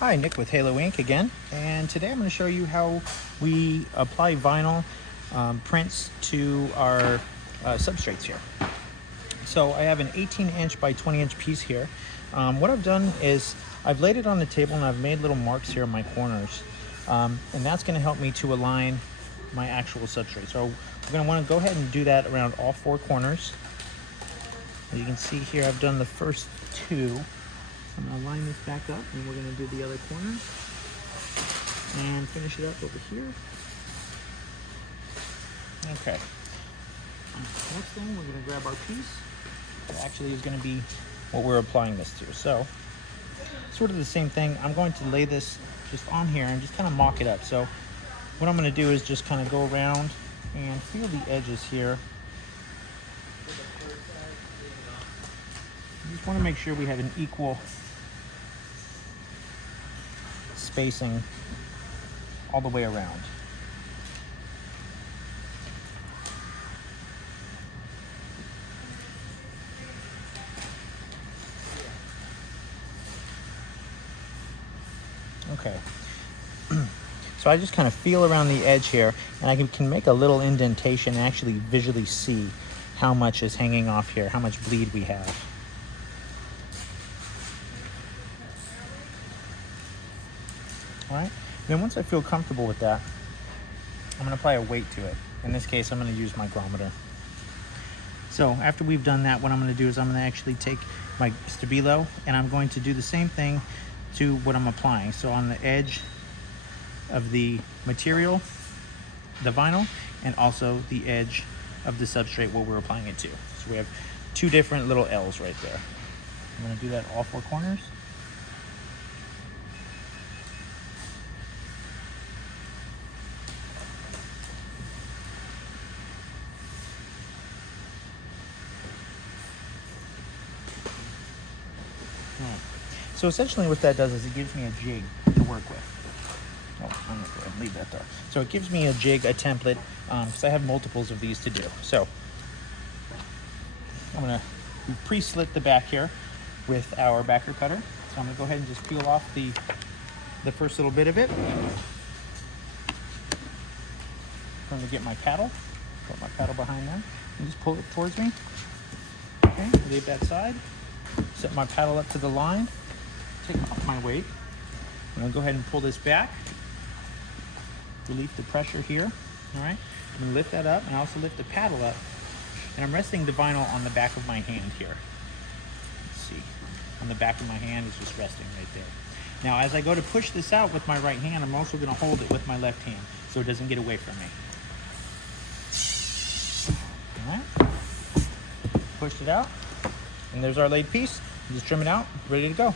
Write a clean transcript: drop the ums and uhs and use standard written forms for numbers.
Hi, Nick with Halo Ink again, and today I'm going to show you how we apply vinyl prints to our substrates here. So I have an 18-inch by 20-inch piece here. What I've done is I've laid it on the table and I've made little marks here in my corners, and that's going to help me to align my actual substrate. So we're going to want to go ahead and do that around all four corners. As you can see here, I've done the first two. I'm going to line this back up and we're going to do the other corner and finish it up over here. Okay. Next thing, we're going to grab our piece. That actually is going to be what we're applying this to. So, sort of the same thing. I'm going to lay this just on here and just kind of mock it up. So, what I'm going to do is just kind of go around and feel the edges here. You just want to make sure we have an equal spacing all the way around. Okay. So I just kind of feel around the edge here, and I can make a little indentation and actually visually see how much is hanging off here, how much bleed we have. All right. Then once I feel comfortable with that, I'm going to apply a weight to it. In this case, I'm going to use my micrometer. So after we've done that, what I'm going to do is I'm going to actually take my stabilo and I'm going to do the same thing to what I'm applying. So on the edge of the material, the vinyl, and also the edge of the substrate what we're applying it to. So we have two different little L's right there. I'm going to do that all four corners. So essentially what that does is it gives me a jig to work with. Oh, I'm going to go ahead and leave that there. So it gives me a jig, a template, because I have multiples of these to do. So I'm going to pre-slit the back here with our backer cutter. So I'm going to go ahead and just peel off the first little bit of it. I'm going to get my paddle, put my paddle behind there, and just pull it towards me. Okay, leave that side. Set my paddle up to the line. Take off my weight. I'm going to go ahead and pull this back. Relieve the pressure here. All right. I'm going to lift that up and also lift the paddle up. And I'm resting the vinyl on the back of my hand here. Let's see. On the back of my hand is just resting right there. Now, as I go to push this out with my right hand, I'm also going to hold it with my left hand so it doesn't get away from me. All right. Pushed it out. And there's our laid piece. Just trim it out. Ready to go.